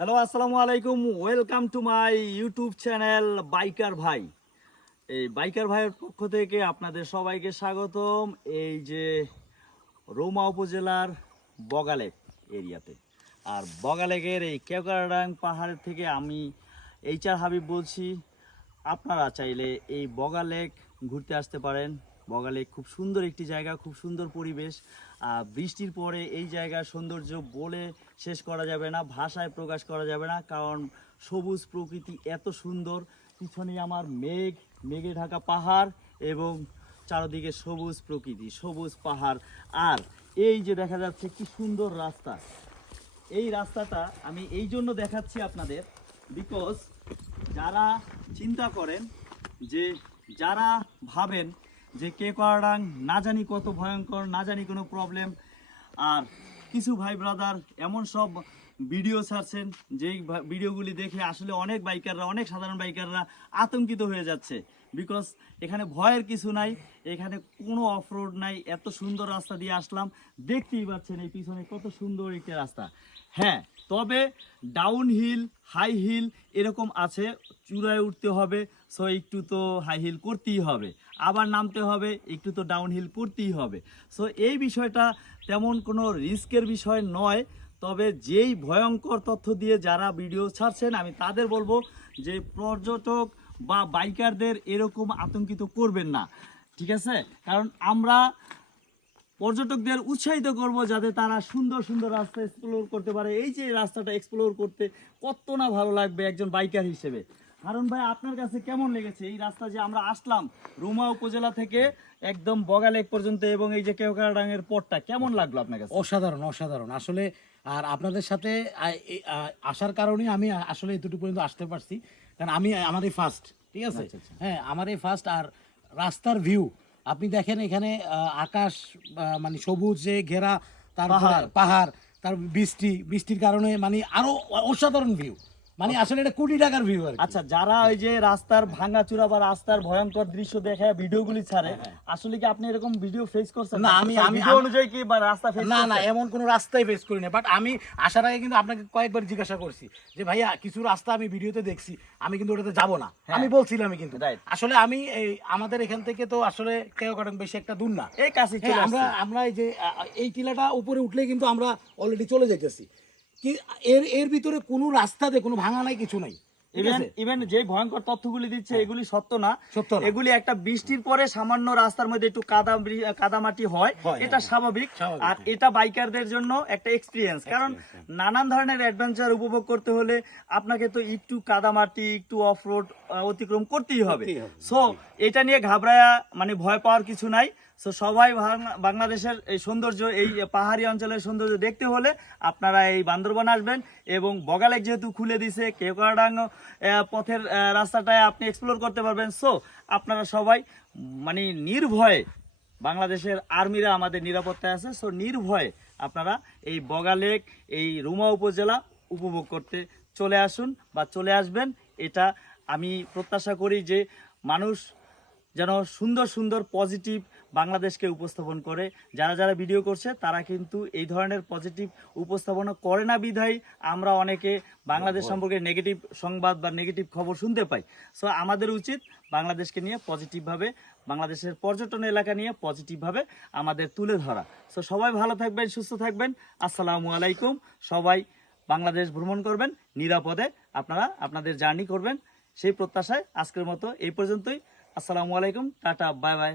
Hello, আসসালামু আলাইকুম। Welcome to my YouTube channel biker ভাই। এই বাইকার ভাইয়ের পক্ষ থেকে আপনাদের সবাইকে স্বাগতম। এই যে রৌমা উপজেলার বগালেক এরিয়াতে, আর বগালেকের এই কেওকারাডাং পাহাড়ের থেকে আমি HR হাবিব বলছি। আপনারা চাইলে এই বগালেক ঘুরতে আসতে পারেন। বগালেক খুব সুন্দর একটি জায়গা, খুব সুন্দর পরিবেশ। বৃষ্টির পরে এই জায়গার সৌন্দর্য বলে শেষ করা যাবে না, ভাষায় প্রকাশ করা যাবে না, কারণ সবুজ প্রকৃতি এত সুন্দর। পিছনে আমার মেঘে ঢাকা পাহাড় এবং চারদিকে সবুজ প্রকৃতি, সবুজ পাহাড়। আর এই যে দেখা যাচ্ছে কি সুন্দর রাস্তা। এই রাস্তাটা আমি এই জন্য দেখাচ্ছি আপনাদের, বিকজ যারা চিন্তা করেন, যে যারা ভাবেন যে কেওক্রাডাং না জানি কত ভয়ঙ্কর, না জানি কোনো প্রবলেম, আর কিছু ভাই ব্রাদার এমন সব ভিডিও ছাড়ছেন যেই ভিডিওগুলি দেখে আসলে অনেক বাইকাররা, অনেক সাধারণ বাইকাররা আতঙ্কিত হয়ে যাচ্ছে। বিকজ এখানে ভয়ের কিছু নাই, এখানে কোনো অফরোড নাই। এত সুন্দর রাস্তা দিয়ে আসলাম, দেখতেই পাচ্ছেন এই পিছনে কত সুন্দর একটি রাস্তা। হ্যাঁ, তবে ডাউন হিল, হাই হিল এরকম আছে। চূড়ায় উঠতে হবে, সো একটু তো হাই হিল করতেই হবে, আবার নামতে হবে, একটু তো ডাউন হিল করতেই হবে। সো এই বিষয়টা তেমন কোনো রিস্কের বিষয় নয়। তবে যেই ভয়ঙ্কর তথ্য দিয়ে যারা ভিডিও ছাড়ছেন, আমি তাদের বলবো যে পর্যটক বা বাইকারদের এরকম আতঙ্কিত করবেন না, ঠিক আছে? কারণ আমরা পর্যটকদের উৎসাহিত করব যাতে তারা সুন্দর সুন্দর রাস্তা এক্সপ্লোর করতে পারে। এই যে রাস্তাটা এক্সপ্লোর করতে কত না ভালো লাগবে একজন বাইকার হিসেবে। হারুন ভাই, আপনার কাছে কেমন লেগেছে এই রাস্তা যে আমরা আসলাম রুমা উপজেলা থেকে একদম বগালেক পর্যন্ত, এবং এই যে কেওক্রাডাঙের পথটা কেমন লাগলো আপনার কাছে? অসাধারণ অসাধারণ আসলে। আর আপনাদের সাথে আসার কারণে আমি আসলে এতটুকু পর্যন্ত আসতে পারছি, কারণ আমি আমার এই ফার্স্ট, ঠিক আছে? হ্যাঁ, আমার এই ফার্স্ট। আর রাস্তার ভিউ আপনি দেখেন, এখানে আকাশ মানে সবুজে ঘেরা, তারপর পাহাড়, তার বৃষ্টির কারণে মানে আরো অসাধারণ ভিউ, মানে আসলে এটা কোটি টাকার ভিউ। আচ্ছা, যারা ওই যে রাস্তার ভাঙাচুরা বা রাস্তার ভয়ঙ্কর দৃশ্য দেখে ভিডিওগুলি ছাড়ে, আসলে কি আপনি এরকম ভিডিও ফেস করছেন? না, আমি ভিডিও অনুযায়ী কি বা রাস্তা ফেস না না এমন কোনো রাস্তাই ফেস করি না। বাট আমি আসার আগে কিন্তু আপনাকে কয়েকবার জিজ্ঞাসা করছি যে ভাইয়া কিছু রাস্তা আমি ভিডিওতে দেখছি, আমি কিন্তু ওটাতে যাব না, আমি বলছিলাম। কিন্তু আসলে আমি আমাদের এখান থেকে তো আসলে কেওক্রাডাং বেশি একটা দূর না, এই কাছে আমরা এই যে এই টিলাটা উপরে উঠলেই কিন্তু আমরা অলরেডি চলে যাইতেছি। কি এর ভিতরে কোনো রাস্তাতে কোনো ভাঙা নাই, কিছু নাই। ইভেন যে ভয়ঙ্কর তথ্যগুলি দিচ্ছে এগুলি সত্য না। এগুলি একটা বৃষ্টির পরে সামান্য রাস্তার মধ্যে একটু কাদামাটি হয়, এটা স্বাভাবিক। আর এটা বাইকারদের জন্য একটা এক্সপিরিয়েন্স, কারণ নানান ধরনের অ্যাডভেঞ্চার উপভোগ করতে হলে আপনাকে তো একটু কাদামাটি, একটু অফরোড অতিক্রম করতেই হবে। সো এটা নিয়ে ঘাবড়ায়া মানে ভয় পাওয়ার কিছু নাই। সো সবাই বাংলাদেশের এই সৌন্দর্য, এই পাহাড়ি অঞ্চলের সৌন্দর্য দেখতে হলে আপনারা এই বান্দরবান আসবেন, এবং বগালেক যেহেতু খুলে দিছে, কেওক্রাডাং পথের রাস্তাটায় আপনি এক্সপ্লোর করতে পারবেন। সো আপনারা সবাই মানে নির্ভয়ে, বাংলাদেশের আর্মিরা আমাদের নিরাপত্তায় আছে, সো নির্ভয়ে আপনারা এই বগালেক, এই রুমা উপজেলা উপভোগ করতে চলে আসুন বা চলে আসবেন। এটা আমি প্রত্যাশা করি যে মানুষ যেন সুন্দর সুন্দর পজিটিভ বাংলাদেশকে উপস্থাপন করে। যারা যারা ভিডিও করছে তারা কিন্তু এই ধরনের পজিটিভ উপস্থাপনা করে না, বিধায় আমরা অনেকে বাংলাদেশ সম্পর্কে নেগেটিভ সংবাদ বা নেগেটিভ খবর শুনতে পাই। সো আমাদের উচিত বাংলাদেশকে নিয়ে পজিটিভভাবে, বাংলাদেশের পর্যটন এলাকা নিয়ে পজিটিভভাবে আমাদের তুলে ধরা। সো সবাই ভালো থাকবেন, সুস্থ থাকবেন। আসসালামু আলাইকুম। সবাই বাংলাদেশ ভ্রমণ করবেন, নিরাপদে আপনারা আপনাদের জার্নি করবেন, সেই প্রত্যাশায় আজকের মতো এই পর্যন্তই। আসসালামু আলাইকুম, টাটা, বাই বাই।